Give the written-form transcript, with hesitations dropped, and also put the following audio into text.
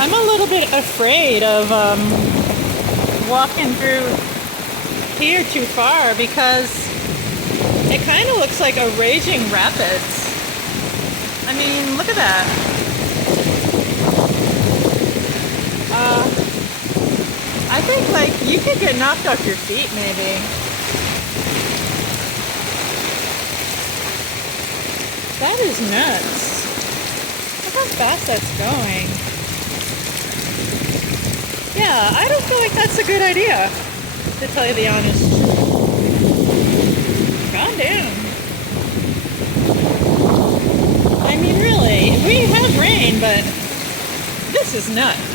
I'm a little bit afraid of walking through here too far because it kind of looks like a raging rapids. I mean, look at that. I think like you could get knocked off your feet maybe. That is nuts. Look how fast that's going. Yeah, I don't feel like that's a good idea, to tell you the honest truth. God damn. I mean, really, we have rain, but this is nuts.